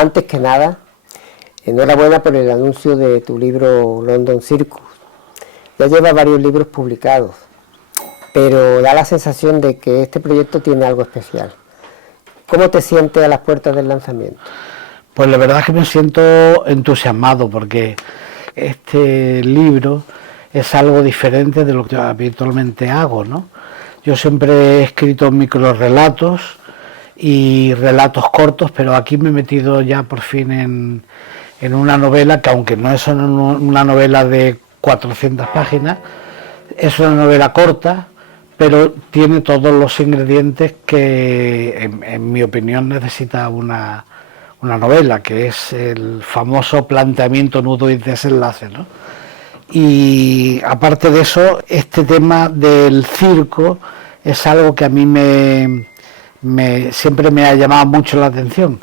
antes que nada, enhorabuena por el anuncio de tu libro London Circus. Ya lleva varios libros publicados, pero da la sensación de que este proyecto tiene algo especial. ¿Cómo te sientes a las puertas del lanzamiento? Pues la verdad es que me siento entusiasmado porque este libro es algo diferente de lo que yo habitualmente hago, ¿no? Yo siempre he escrito microrelatos y relatos cortos, pero aquí me he metido ya por fin en una novela que, aunque no es una novela de 400 páginas, es una novela corta, pero tiene todos los ingredientes que, en mi opinión, necesita una novela, que es el famoso planteamiento, nudo y desenlace, ¿no? Y aparte de eso, este tema del circo es algo que a mí siempre me ha llamado mucho la atención,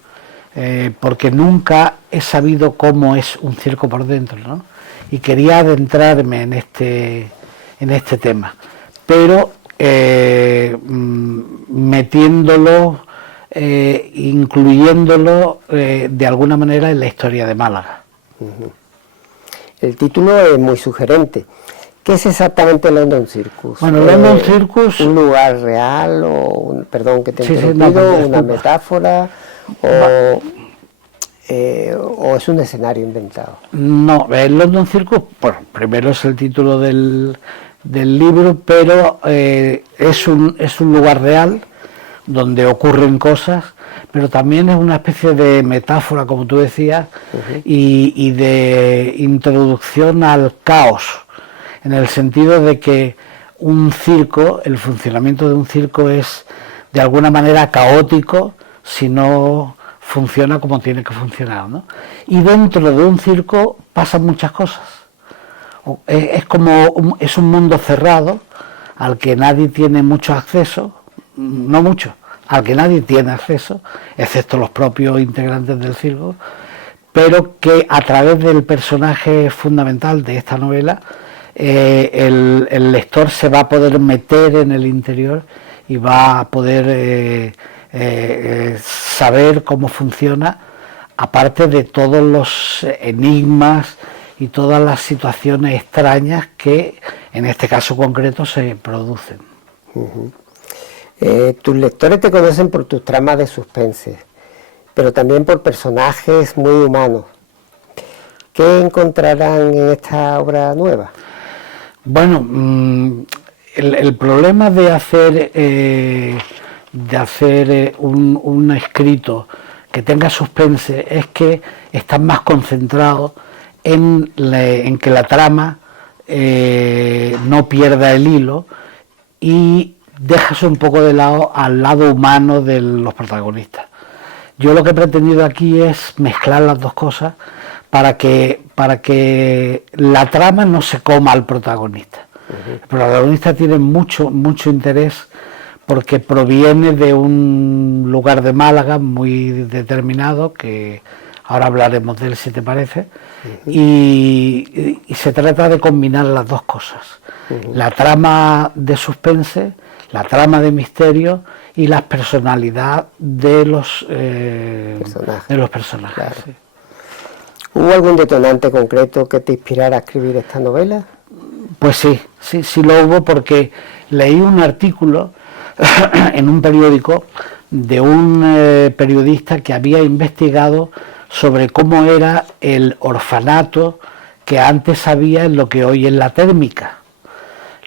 porque nunca he sabido cómo es un circo por dentro, ¿no? Y quería adentrarme en este tema, pero metiéndolo, incluyéndolo de alguna manera en la historia de Málaga. El título es muy sugerente. ¿Qué es exactamente London Circus? Bueno, London Circus... ¿Un lugar real perdón que te he interrumpido, una metáfora o es un escenario inventado? No, el London Circus, bueno, primero es el título del libro, pero es un lugar real donde ocurren cosas, pero también es una especie de metáfora, como tú decías, y de introducción al caos, en el sentido de que un circo, el funcionamiento de un circo es de alguna manera caótico si no funciona como tiene que funcionar, ¿no? Y dentro de un circo pasan muchas cosas. Es un mundo cerrado al que nadie tiene mucho acceso, no mucho, al que nadie tiene acceso, excepto los propios integrantes del circo, pero que a través del personaje fundamental de esta novela, el lector se va a poder meter en el interior y va a poder saber cómo funciona, aparte de todos los enigmas y todas las situaciones extrañas que en este caso concreto se producen. Tus lectores te conocen por tus tramas de suspense, pero también por personajes muy humanos. ¿Qué encontrarán en esta obra nueva? Bueno, el problema de hacer un escrito que tenga suspense es que estás más concentrado en que la trama no pierda el hilo y dejas un poco de lado al lado humano de los protagonistas. Yo lo que he pretendido aquí es mezclar las dos cosas para que la trama no se coma al protagonista. El protagonista tiene mucho interés porque proviene de un lugar de Málaga muy determinado, que ahora hablaremos de él si te parece, y se trata de combinar las dos cosas, la trama de suspense, la trama de misterio y la personalidad de los personajes. Claro. Sí. ¿Hubo algún detonante concreto que te inspirara a escribir esta novela? Pues sí lo hubo, porque leí un artículo en un periódico de un periodista que había investigado sobre cómo era el orfanato que antes había en lo que hoy es la térmica.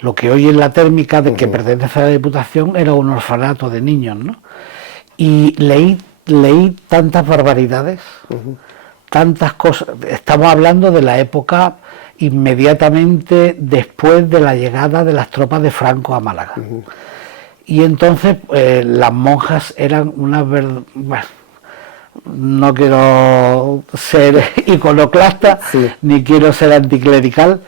Lo que hoy es la térmica, de que pertenece a la Diputación, era un orfanato de niños, ¿no? Y leí tantas barbaridades, tantas cosas. Estamos hablando de la época inmediatamente después de la llegada de las tropas de Franco a Málaga. Y entonces las monjas eran bueno, no quiero ser iconoclasta, ni quiero ser anticlerical,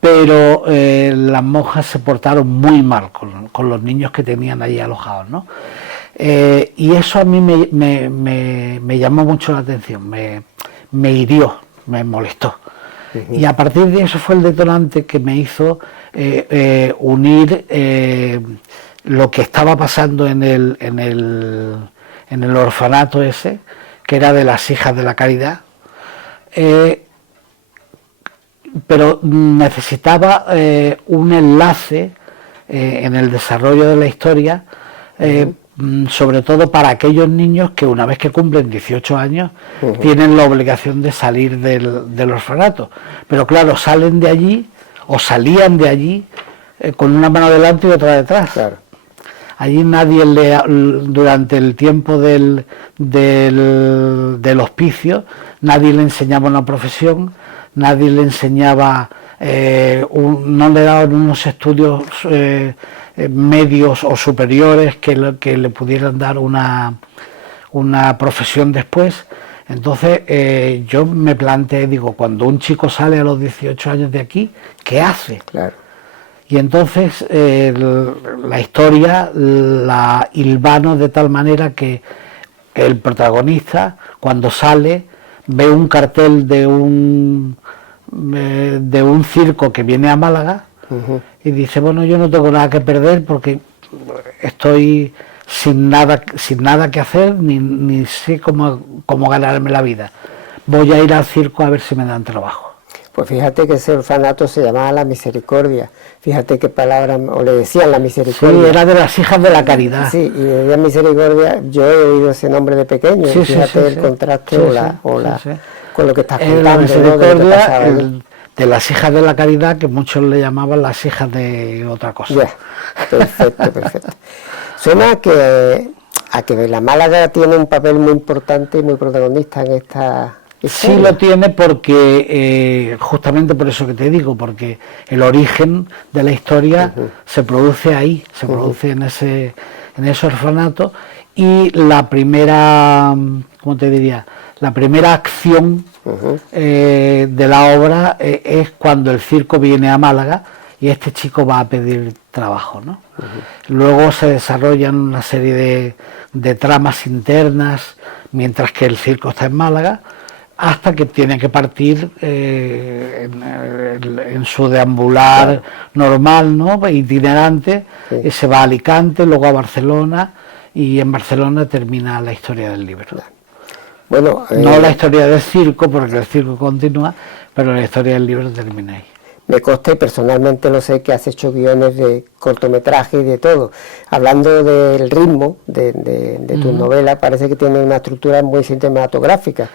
pero las monjas se portaron muy mal con los niños que tenían allí alojados, ¿no? Y eso a mí me llamó mucho la atención, me hirió, me molestó. Y a partir de eso fue el detonante que me hizo unir lo que estaba pasando en el orfanato ese, que era de las Hijas de la Caridad, pero necesitaba un enlace en el desarrollo de la historia, sobre todo para aquellos niños que una vez que cumplen 18 años tienen la obligación de salir del orfanato, pero claro, salen de allí o salían de allí con una mano delante y otra detrás. Claro. Allí nadie durante el tiempo del hospicio, nadie le enseñaba una profesión, nadie le enseñaba, no le daban unos estudios medios o superiores que le pudieran dar una profesión después. Entonces yo me planteé, digo, cuando un chico sale a los 18 años de aquí, ¿qué hace? Claro. Y entonces la historia la hilvano de tal manera que el protagonista, cuando sale, ve un cartel de un circo que viene a Málaga y dice, bueno, yo no tengo nada que perder porque estoy sin nada que hacer, ni sé cómo ganarme la vida. Voy a ir al circo a ver si me dan trabajo. Pues fíjate que ese orfanato se llamaba La Misericordia. Fíjate qué palabra, o le decían La Misericordia. Sí, era de las Hijas de la Caridad. Sí, y de La Misericordia, yo he oído ese nombre de pequeño. Sí, fíjate el contraste con lo que estás contando. La Misericordia, de las Hijas de la Caridad, que muchos le llamaban las hijas de otra cosa. Ya, perfecto, perfecto. Suena a que la Málaga tiene un papel muy importante y muy protagonista en esta... Sí lo tiene porque, justamente por eso que te digo, porque el origen de la historia se produce ahí, se produce en ese orfanato, y la primera, ¿cómo te diría?, la primera acción de la obra es cuando el circo viene a Málaga y este chico va a pedir trabajo, ¿no? Luego se desarrollan una serie de tramas internas mientras que el circo está en Málaga, hasta que tiene que partir en su deambular normal, ¿no?, itinerante, y se va a Alicante, luego a Barcelona, y en Barcelona termina la historia del libro. Bueno, no la historia del circo, porque el circo continúa, pero la historia del libro termina ahí. Me consta, y personalmente lo sé, que has hecho guiones de cortometraje y de todo. Hablando del ritmo de tus novelas, parece que tiene una estructura muy cinematográfica.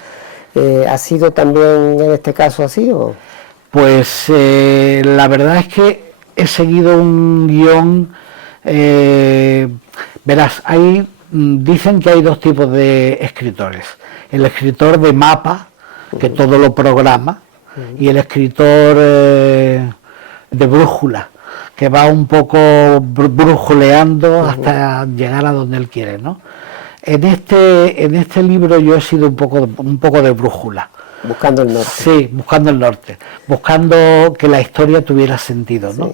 ¿Ha sido también en este caso así? ¿O? Pues la verdad es que he seguido un guión. Verás, dicen que hay dos tipos de escritores: el escritor de mapa, que todo lo programa, y el escritor de brújula, que va un poco brujuleando hasta llegar a donde él quiere, ¿no? En este libro yo he sido un poco de brújula. Buscando el norte. Sí, buscando el norte, buscando que la historia tuviera sentido, ¿no? Sí.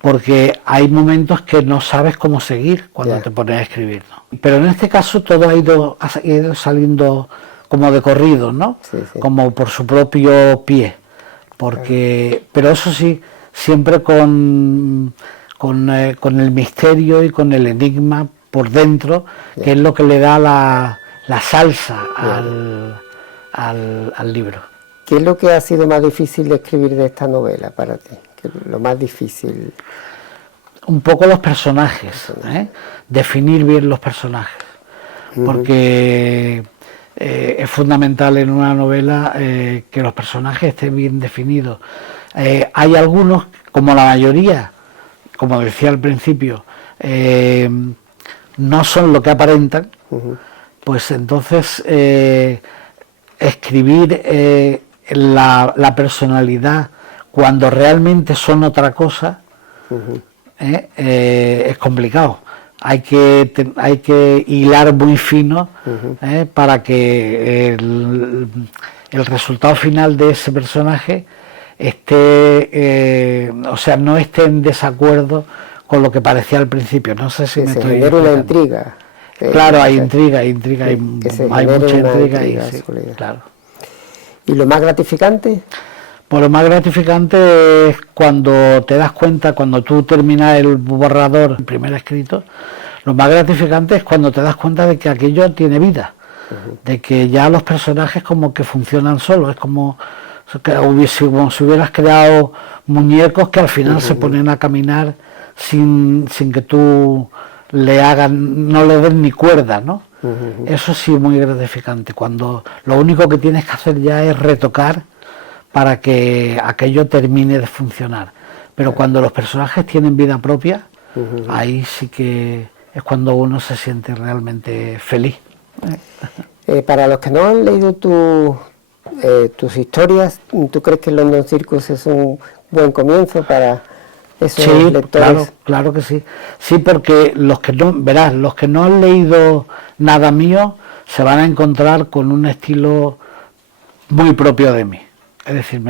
Porque hay momentos que no sabes cómo seguir cuando te pones a escribir, ¿no? Pero en este caso todo ha ido saliendo como de corrido, ¿no? Sí, sí. Como por su propio pie. Porque, pero eso sí, siempre con el misterio y con el enigma por dentro, que es lo que le da la salsa al libro. ¿Qué es lo que ha sido más difícil de escribir de esta novela para ti? Lo más difícil. Un poco los personajes, definir bien los personajes, porque es fundamental en una novela que los personajes estén bien definidos. Hay algunos, como la mayoría, como decía al principio, no son lo que aparentan, pues entonces escribir la personalidad cuando realmente son otra cosa es complicado. Hay que hilar muy fino para que el resultado final de ese personaje no esté en desacuerdo con lo que parecía al principio. No sé si me estoy explicando. Una intriga. Claro, hay intriga, hay mucha intriga. Claro. ¿Y lo más gratificante? Pues lo más gratificante es cuando te das cuenta, cuando tú terminas el borrador, el primer escrito, lo más gratificante es cuando te das cuenta de que aquello tiene vida, de que ya los personajes como que funcionan solos, es como si hubieras creado muñecos que al final se ponen a caminar sin que tú no le des ni cuerda, ¿no? Eso sí, muy gratificante, cuando lo único que tienes que hacer ya es retocar para que aquello termine de funcionar. Pero cuando los personajes tienen vida propia, ahí sí que es cuando uno se siente realmente feliz. Para los que no han leído tus historias, ¿tú crees que London Circus es un buen comienzo para esos lectores? Claro que sí. Sí, porque los que no han leído nada mío se van a encontrar con un estilo muy propio de mí. Es decir,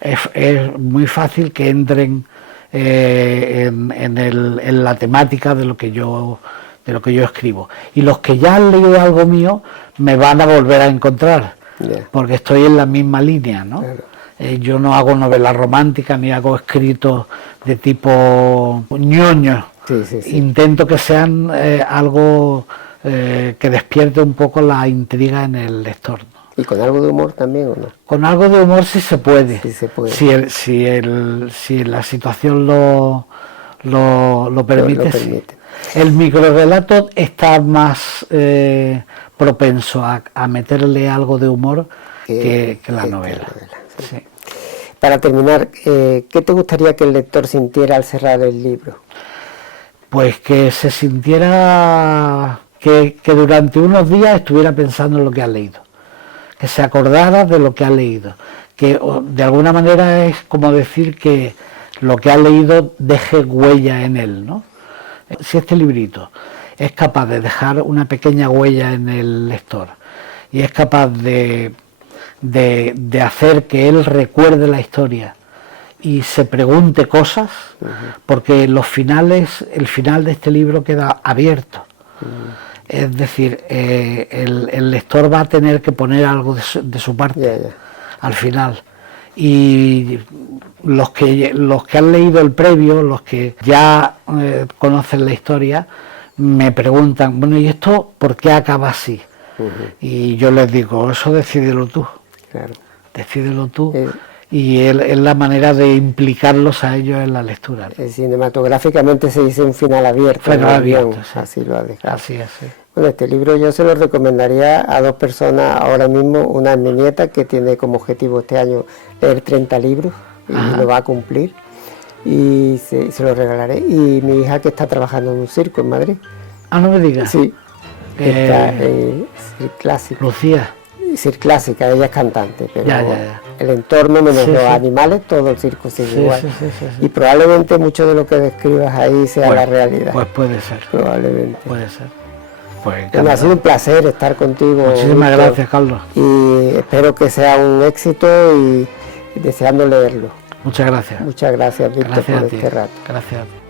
es muy fácil que entren en la temática de lo que yo escribo. Y los que ya han leído algo mío me van a volver a encontrar, porque estoy en la misma línea, ¿no? Claro. Yo no hago novelas románticas ni hago escritos de tipo ñoño. Sí. Intento que sean algo que despierte un poco la intriga en el lector, ¿no? ¿Y con algo de humor también o no? Con algo de humor sí se puede. Sí se puede. Si la situación lo permite, sí. El microrelato está más propenso a meterle algo de humor que la novela. Sí. Para terminar, ¿qué te gustaría que el lector sintiera al cerrar el libro? Pues que se sintiera que durante unos días estuviera pensando en lo que ha leído, que se acordara de lo que ha leído, que de alguna manera es como decir que lo que ha leído deje huella en él, ¿no? Si este librito es capaz de dejar una pequeña huella en el lector y es capaz de hacer que él recuerde la historia y se pregunte cosas, porque el final de este libro queda abierto. Es decir, el lector va a tener que poner algo de su parte al final. Y los que han leído el previo, los que ya conocen la historia, me preguntan, bueno, ¿y esto por qué acaba así? Y yo les digo, eso decídelo tú. Claro. Decídelo tú. Y es la manera de implicarlos a ellos en la lectura, ¿no? Cinematográficamente se dice un final abierto. Final abierto, sí. Así lo ha dejado. Así es, sí. Bueno, este libro yo se lo recomendaría a dos personas ahora mismo. Una es mi nieta, que tiene como objetivo este año leer 30 libros y lo va a cumplir. Y se lo regalaré. Y mi hija, que está trabajando en un circo en Madrid. Ah, no me digas. Sí, está en Circo Clásico. Lucía. Circo Clásica, ella es cantante, pero ya. el entorno menos los animales, todo el circo sigue igual. Sí. Y probablemente mucho de lo que describas ahí sea la realidad. Pues puede ser. Probablemente. Puede ser. Pues, bueno, ha sido un placer estar contigo. Muchísimas gracias, Carlos. Y espero que sea un éxito y deseando leerlo. Muchas gracias. Muchas gracias, Víctor, por este rato. Gracias a ti.